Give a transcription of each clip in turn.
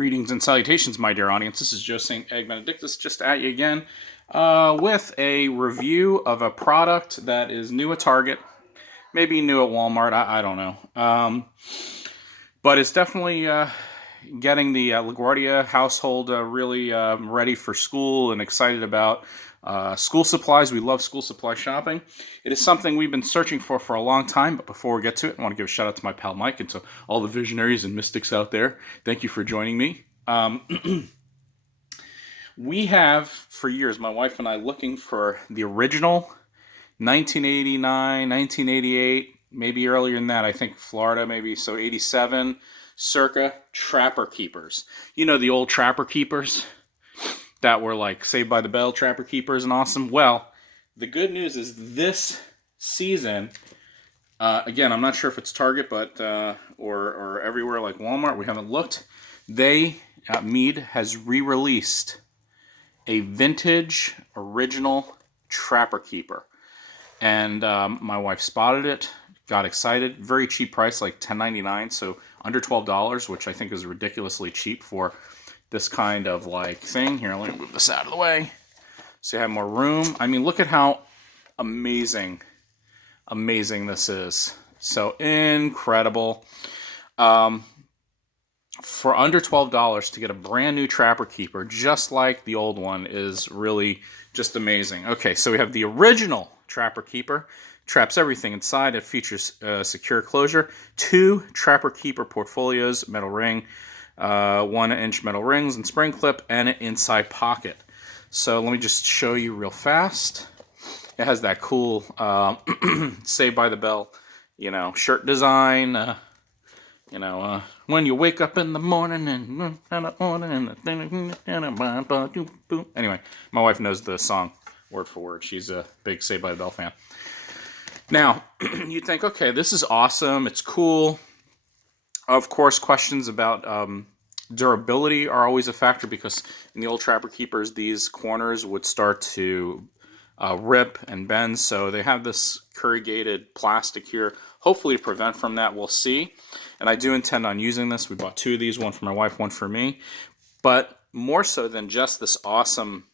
Greetings and salutations, my dear audience. This is Joe St. Egg Benedictus, just at you again with a review of a product that is new at Target, maybe new at Walmart, I don't know. But it's definitely getting the LaGuardia household really ready for school and excited about school supplies. We love school supply shopping. It is something we've been searching for a long time, but before we get to it, I want to give a shout out to my pal Mike and to all the visionaries and mystics out there. Thank you for joining me. We have, for years, my wife and I, looking for the original 1989, 1988, maybe earlier than that, I think Florida, maybe, so 87, circa Trapper Keepers. You know, the old Trapper Keepers that were like Saved by the Bell Trapper Keepers and awesome. Well, the good news is this season, again, I'm not sure if it's Target, but or everywhere like Walmart. We haven't looked. Mead has re-released a vintage original Trapper Keeper, and my wife spotted it, got excited. Very cheap price, like $10.99, so under $12, which I think is ridiculously cheap for this kind of like thing. Here, let me move this out of the way so you have more room. I mean, look at how amazing this is. So incredible. For under $12 to get a brand new Trapper Keeper, just like the old one, is really just amazing. Okay, so we have the original Trapper Keeper. Traps everything inside. It features secure closure, 2 Trapper Keeper portfolios, metal ring, 1-inch metal rings and spring clip, and an inside pocket. So let me just show you real fast. It has that cool Saved by the Bell, shirt design. When you wake up in the morning and anyway, my wife knows the song word for word. She's a big Saved by the Bell fan. Now, you'd think, okay, this is awesome. It's cool. Of course, questions about durability are always a factor, because in the old Trapper Keepers, these corners would start to rip and bend. So they have this corrugated plastic here, hopefully to prevent from that. We'll see. And I do intend on using this. We bought 2 of these, one for my wife, one for me. But more so than just this awesome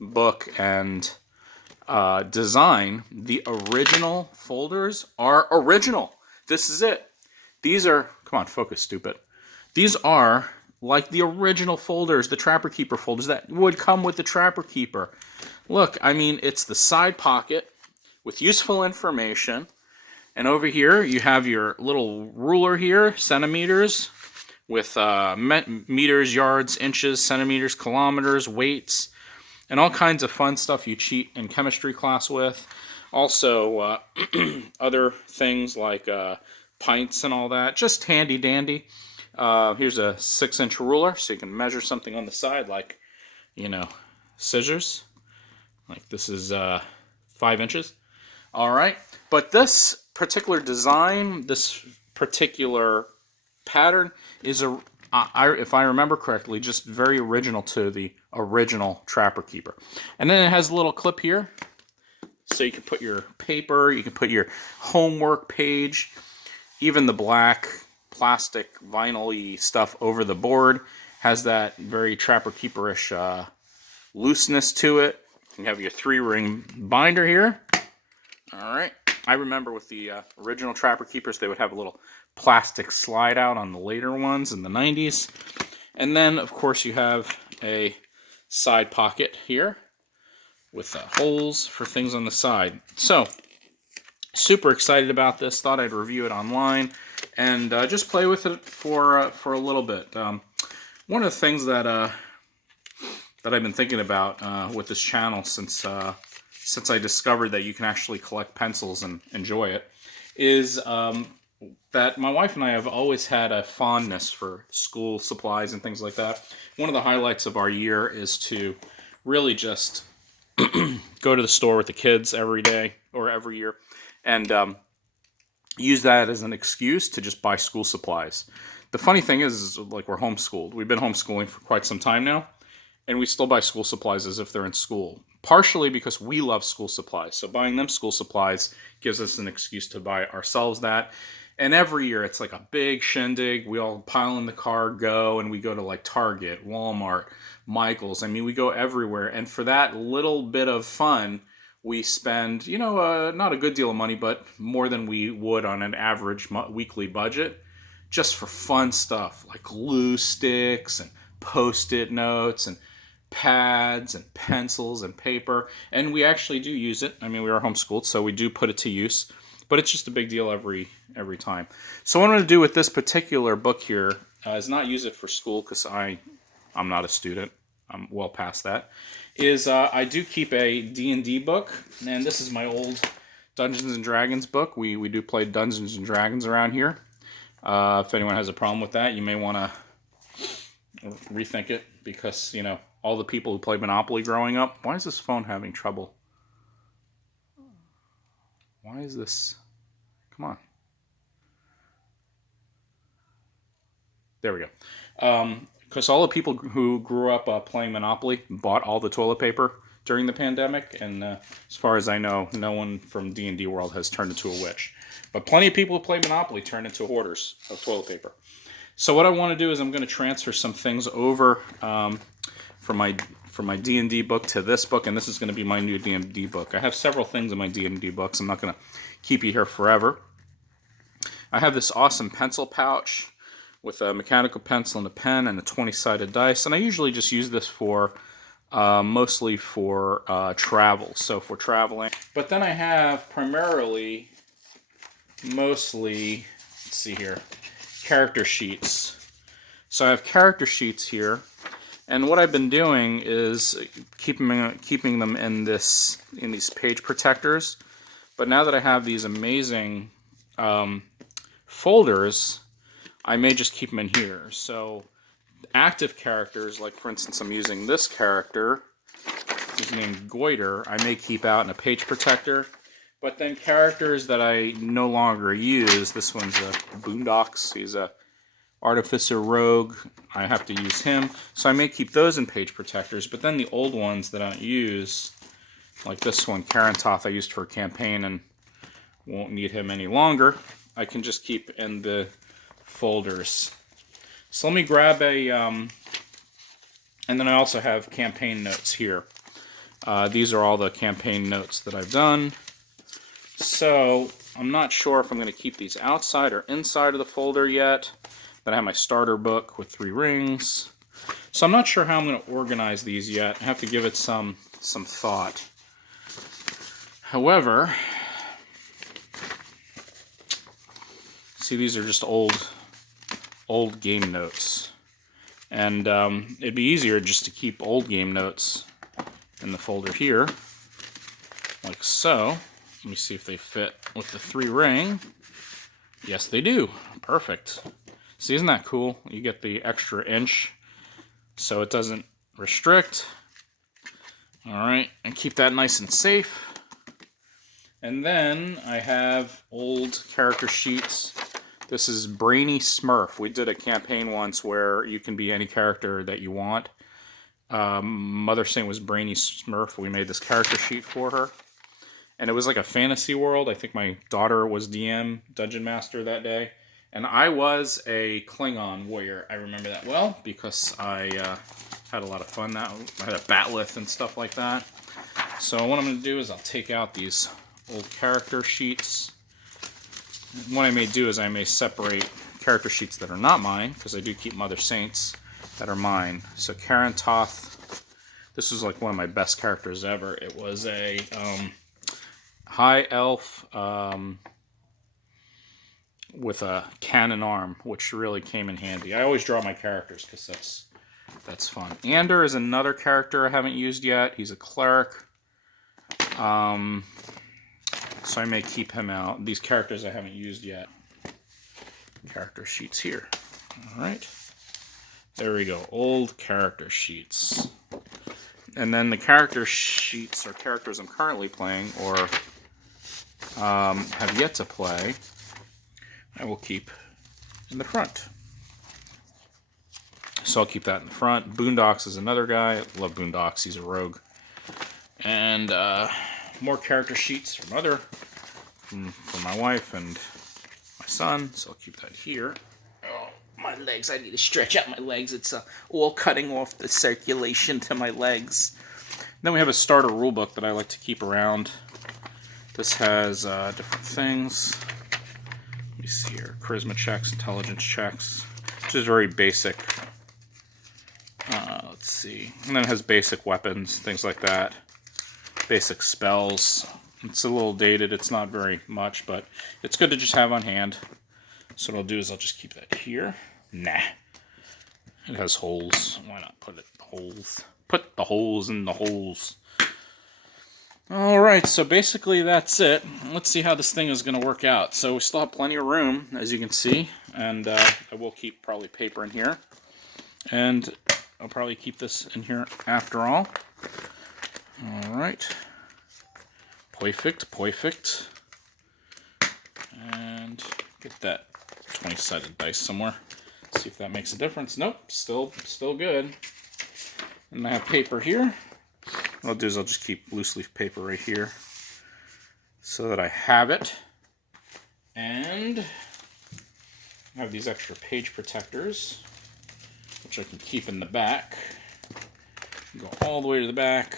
book and design, the original folders are original. This is it. These are, come on, focus, stupid. These are like the original folders, the Trapper Keeper folders that would come with the Trapper Keeper. Look, I mean, it's the side pocket with useful information. And over here, you have your little ruler here, centimeters, with meters, yards, inches, centimeters, kilometers, weights, and all kinds of fun stuff you cheat in chemistry class with. Also, other things like pints and all that. Just handy dandy. Here's a 6-inch ruler, so you can measure something on the side, like, scissors. Like this is 5 inches. All right. But this particular design, this particular pattern is, if I remember correctly, just very original to the original Trapper Keeper. And then it has a little clip here, so you can put your paper, you can put your homework page, even the black plastic vinyl-y stuff over the board has that very Trapper Keeper-ish looseness to it. You have your 3-ring binder here. All right. I remember with the original Trapper Keepers, they would have a little plastic slide out on the later ones in the 90s. And then, of course, you have a side pocket here with holes for things on the side. So, super excited about this. Thought I'd review it online and just play with it for a little bit. One of the things that I've been thinking about with this channel since I discovered that you can actually collect pencils and enjoy it is that my wife and I have always had a fondness for school supplies and things like that. One of the highlights of our year is to really just go to the store with the kids every day or every year and use that as an excuse to just buy school supplies. The funny thing is like, we're homeschooled. We've been homeschooling for quite some time now, and we still buy school supplies as if they're in school. Partially because we love school supplies. So buying them school supplies gives us an excuse to buy ourselves that. And every year it's like a big shindig. We all pile in the car, go, and we go to like Target, Walmart, Michael's. I mean, we go everywhere. And for that little bit of fun, we spend, not a good deal of money, but more than we would on an average weekly budget, just for fun stuff like glue sticks and post-it notes and pads and pencils and paper. And we actually do use it. I mean, we are homeschooled, so we do put it to use. But it's just a big deal every time. So what I'm going to do with this particular book here is not use it for school, because I'm not a student. I'm well past that. Is I do keep a D&D book, and this is my old Dungeons and Dragons book. We do play Dungeons and Dragons around here. If anyone has a problem with that, you may want to rethink it, because all the people who played Monopoly growing up. Why is this phone having trouble? Why is this? Come on. There we go. Because all the people who grew up playing Monopoly bought all the toilet paper during the pandemic, and as far as I know, no one from D&D World has turned into a witch. But plenty of people who play Monopoly turn into hoarders of toilet paper. So what I want to do is I'm going to transfer some things over from my D&D book to this book, and this is going to be my new D&D book. I have several things in my D&D books. I'm not going to keep you here forever. I have this awesome pencil pouch with a mechanical pencil and a pen and a 20-sided dice, and I usually just use this for mostly for travel, so for traveling. But then I have mostly, let's see here, character sheets. So I have character sheets here, and what I've been doing is keeping them in these page protectors. But now that I have these amazing folders, I may just keep them in here. So active characters, like for instance, I'm using this character, who's named Goiter, I may keep out in a page protector. But then characters that I no longer use, this one's a Boondocks, he's a Artificer Rogue, I have to use him. So I may keep those in page protectors, but then the old ones that I don't use, like this one, Karantoth, I used for a campaign and won't need him any longer, I can just keep in the folders. So let me grab and then I also have campaign notes here. These are all the campaign notes that I've done. So I'm not sure if I'm going to keep these outside or inside of the folder yet. Then I have my starter book with 3 rings. So I'm not sure how I'm going to organize these yet. I have to give it some thought. However, see, these are just old game notes. And it'd be easier just to keep old game notes in the folder here, like so. Let me see if they fit with the 3 ring. Yes, they do. Perfect. See, isn't that cool? You get the extra inch so it doesn't restrict. All right, and keep that nice and safe. And then I have old character sheets. This is Brainy Smurf. We did a campaign once where you can be any character that you want. Mother Saint was Brainy Smurf. We made this character sheet for her. And it was like a fantasy world. I think my daughter was DM, Dungeon Master that day. And I was a Klingon warrior. I remember that well because I had a lot of fun. I had a batleth and stuff like that. So what I'm going to do is I'll take out these old character sheets. What I may do is I may separate character sheets that are not mine, because I do keep Mother Saints that are mine. So Karantoth, this was like one of my best characters ever. It was a high elf with a cannon arm, which really came in handy. I always draw my characters because that's fun. Ander is another character I haven't used yet. He's a cleric. So I may keep him out. These characters I haven't used yet. Character sheets here. All right. There we go. Old character sheets. And then the character sheets are characters I'm currently playing or have yet to play. I will keep in the front. So I'll keep that in the front. Boondocks is another guy. I love Boondocks. He's a rogue. And more character sheets from my wife and my son, so I'll keep that here. Oh, my legs, I need to stretch out my legs. It's all cutting off the circulation to my legs. Then we have a starter rulebook that I like to keep around. This has different things. Let me see here. Charisma checks, intelligence checks, which is very basic. Let's see. And then it has basic weapons, things like that. Basic spells. It's a little dated. It's not very much, but it's good to just have on hand. So what I'll do is I'll just keep that here. Nah. It has holes. Why not put it holes? Put the holes in the holes. Alright, so basically that's it. Let's see how this thing is going to work out. So we still have plenty of room, as you can see. And I will keep probably paper in here. And I'll probably keep this in here after all. Alright. Perfect. And get that 20-sided dice somewhere. See if that makes a difference. Nope, still good. And I have paper here. What I'll do is I'll just keep loose leaf paper right here so that I have it. And I have these extra page protectors, which I can keep in the back. Go all the way to the back.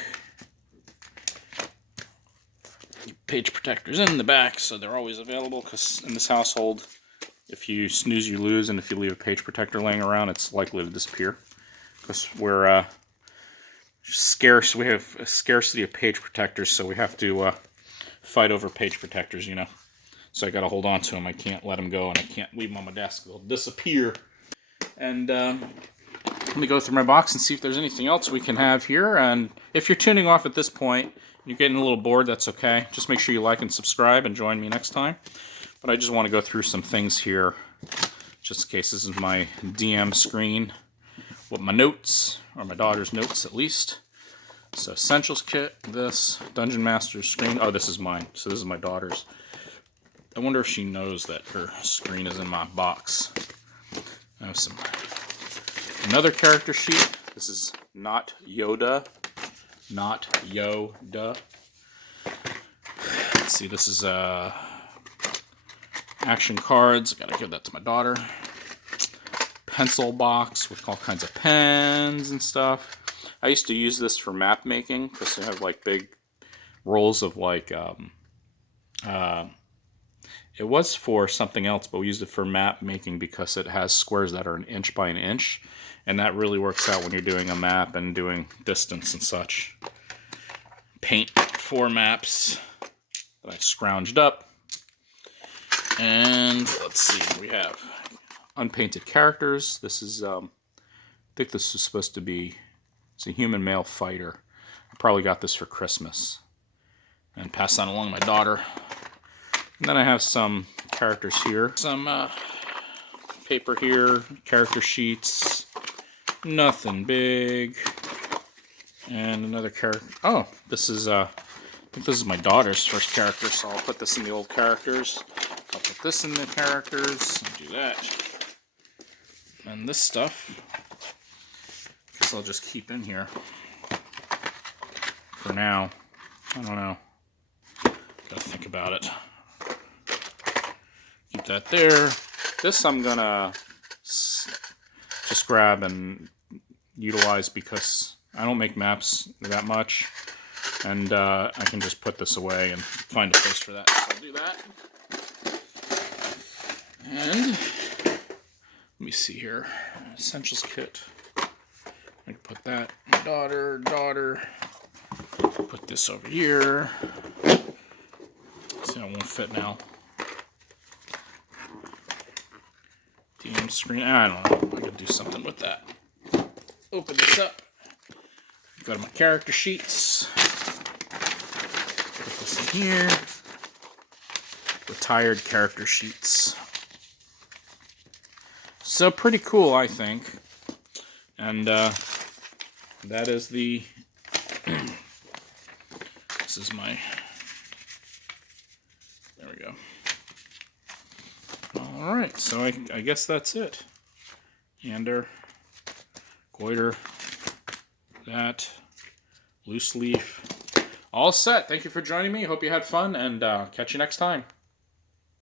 Page protectors in the back, so they're always available, because in this household, if you snooze, you lose, and if you leave a page protector laying around, it's likely to disappear. Because we're scarce. We have a scarcity of page protectors, so we have to fight over page protectors, you know. So I got to hold on to them. I can't let them go, and I can't leave them on my desk. They'll disappear. And let me go through my box and see if there's anything else we can have here. And if you're tuning off at this point, you're getting a little bored, that's okay. Just make sure you like and subscribe and join me next time. But I just want to go through some things here, just in case this is my DM screen with my notes, or my daughter's notes at least. So Essentials Kit, this, Dungeon Master's screen. Oh, this is mine, so this is my daughter's. I wonder if she knows that her screen is in my box. I have another character sheet. This is not Yoda. Not Yoda. Let's see, this is action cards. I gotta give that to my daughter. Pencil box with all kinds of pens and stuff. I used to use this for map making because they have like big rolls of like it was for something else, but we used it for map making because it has squares that are 1 inch by 1 inch, and that really works out when you're doing a map and doing distance and such. Paint for maps that I scrounged up. And let's see, we have unpainted characters. This is, I think this is supposed to be, it's a human male fighter. I probably got this for Christmas and passed that along to my daughter. And then I have some characters here. Some paper here, character sheets, nothing big. And another character. Oh, this is, I think this is my daughter's first character, so I'll put this in the old characters. I'll put this in the characters, and do that. And this stuff, I guess I'll just keep in here for now. I don't know. Gotta think about it. Keep that there. This I'm gonna just grab and utilize because I don't make maps that much, and I can just put this away and find a place for that. So I'll do that. And let me see here. Essentials Kit. I can put that. Daughter. Put this over here. See, it won't fit now. DM screen. I don't know. I can do something with that. Open this up. Go to my character sheets. Put this in here. Retired character sheets. So pretty cool, I think. And that is the. This is my. There we go. All right, so I guess that's it. Yander, goiter, that, loose leaf. All set. Thank you for joining me. Hope you had fun, and catch you next time.